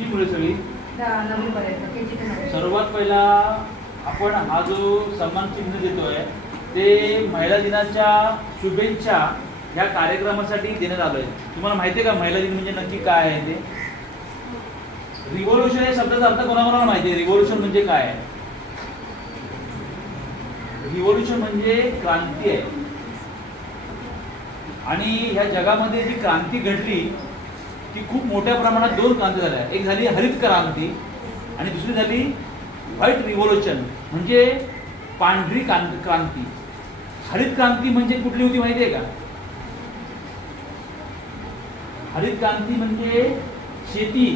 कितीची मुलं सगळी. सर्वात पहिला आपण हा जो सन्मान चिन्ह देतोय ते महिला दिनाच्या शुभेच्छा ह्या कार्यक्रमासाठी देण्यात आलोय. तुम्हाला माहिती आहे का महिला दिन म्हणजे नक्की काय आहे ते? रिव्होल्युशन या शब्दाचा अर्थ कोणाकोणाला माहिती आहे रिव्होल्युशन म्हणजे काय आहे? रिव्होल्युशन म्हणजे क्रांती आहे. आणि ह्या जगामध्ये जी क्रांती घडली की खूप मोठ्या प्रमाणात दोन क्रांती झाल्या. एक झाली हरित क्रांती आणि दुसरी झाली व्हाईट रिव्होल्युशन म्हणजे पांढरी क्रांती. हरित क्रांती म्हणजे कुठली होती माहिती आहे का? हरित क्रांती म्हणजे शेती.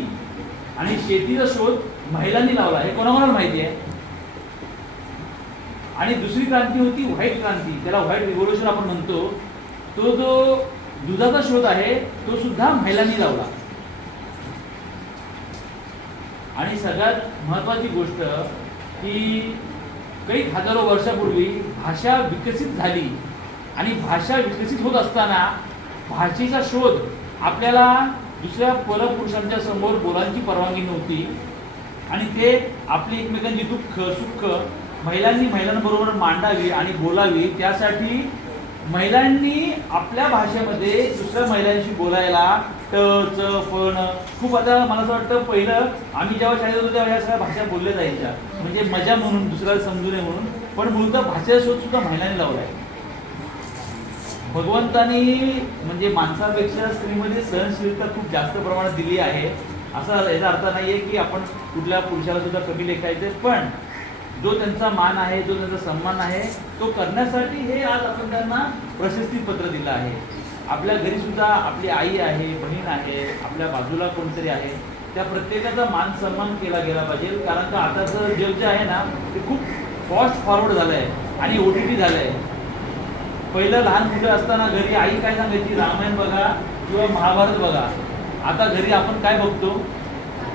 आणि शेतीचा शोध महिलांनी लावला. हे कोणाकोणाला माहिती आहे आणि दुसरी क्रांती होती व्हाईट क्रांती. त्याला व्हाईट रिव्होल्युशन आपण म्हणतो. तो जो दुधाचा शोध आहे तो सुद्धा महिलांनी लावला. आणि सगळ्यात महत्वाची गोष्ट की काही हजारो वर्षापूर्वी भाषा विकसित झाली आणि भाषा विकसित होत असताना भाषेचा शोध आपल्याला दुसऱ्या परपुरुषांच्या समोर बोलांची परवानगी नव्हती. आणि ते आपली एकमेकांची दुःख सुख महिलांनी महिलांबरोबर मांडावी आणि बोलावी त्यासाठी महिलांनी आपल्या भाषेमध्ये दुसऱ्या महिलांशी बोलायला ट च पण खूप आता मला असं वाटतं पहिलं आम्ही जेव्हा शाळेत होतो तेव्हा ह्या सगळ्या भाषा बोलल्या जायच्या. म्हणजे मजा म्हणून दुसऱ्याला समजू नये म्हणून. पण मूळतः भाषेचा शोध सुद्धा महिलांनी लावलाय भगवंतानी म्हणजे माणसापेक्षा स्त्रीमध्ये सहनशीलता खूप जास्त प्रमाणात दिली आहे. असा याचा अर्थ नाहीये की आपण कुठल्या पुरुषाला सुद्धा कमी लेखायचे पण जो त्यांचा मान आहे जो त्यांचा सन्मान आहे तो करण्यासाठी हे आज आपण त्यांना प्रशस्ती पत्र दिलं आहे. आपल्या घरी सुद्धा आपली आई आहे बहीण आहे आपल्या बाजूला कोणतरी आहे त्या प्रत्येकाचा मान सन्मान केला गेला पाहिजे. कारण का आताचं जग जे आहे ना ते खूप फास्ट फॉरवर्ड झालं आहे आणि ओ टी टी झालं आहे पहिलं लहान मुलं असताना घरी आई काय सांगायची? रामायण बघा किंवा महाभारत बघा. आता घरी आपण काय बघतो?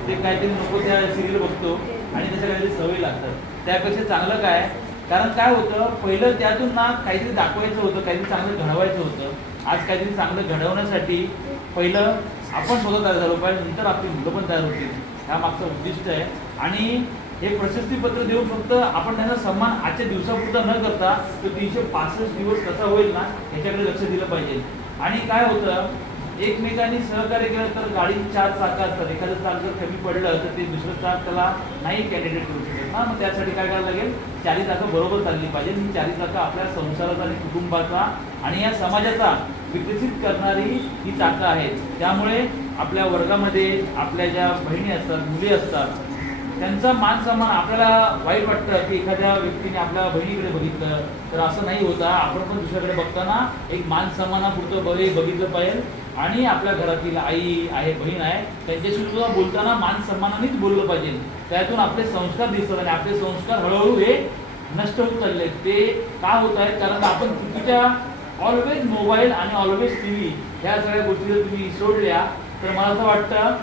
ते काहीतरी नको त्या सिरियल बघतो आणि त्याच्या काहीतरी सवयी लागतात. त्यापेक्षा चांगलं काय? कारण काय होतं पहिलं त्यातून ना काहीतरी दाखवायचं होतं काहीतरी चांगलं घडवायचं होतं. आज काहीतरी चांगलं घडवण्यासाठी पहिलं आपण स्वतः तयार झालो पाहिजे नंतर आपली मुलं पण तयार होतील. हा मागचं उद्दिष्ट आहे. आणि हे प्रशस्तीपत्र देऊन फक्त आपण त्यांना सन्मान आजच्या दिवसापुरता न करता तो तीनशे पासष्ट दिवस कसा होईल ना याच्याकडे लक्ष दिलं पाहिजे. आणि काय होतं एकमेकांनी सहकार्य केलं तर गाडी चार चाकं असतात. एखादं चाक जर कमी पडलं तर ते दुसरं चाक त्याला नाही कॅन्डिडेट करू शकत. ना मग त्यासाठी काय करायला लागेल? चारी चाकं बरोबर चालली पाहिजे ही चारी चाकं आपल्या संसाराचा आणि कुटुंबाचा आणि या समाजाचा विकसित करणारी ही चाकं आहेत. त्यामुळे आपल्या वर्गामध्ये आपल्या ज्या बहिणी असतात मुली असतात त्यांचा मान सन्मान आपल्याला वाईट वाटतं की एखाद्या व्यक्तीने आपल्या बहिणीकडे बघितलं. तर असं नाही होता आपण पण दुसऱ्याकडे बघताना एक मान सन्मानापुरतं बरे बघितलं पाहिजे. आणि आपल्या घरातील आई आहे बहीण आहे त्यांच्याशी सुद्धा बोलताना मान सन्मानानेच बोललं पाहिजे. त्यातून आपले संस्कार दिसतात आणि आपले संस्कार हळूहळू हे नष्ट होत चालले ते का होत आहेत? कारण आपण चुकीच्या ऑलवेज मोबाईल आणि ऑलवेज टी व्ही ह्या सगळ्या गोष्टी जर तुम्ही सोडल्या तर मला असं वाटतं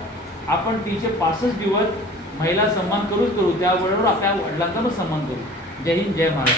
आपण तीनशे पासष्ट दिवस महिला सन्मान करूच करू त्याबरोबर आपल्या वडिलांचा पण सन्मान करू. जय हिंद जय महाराष्ट्र.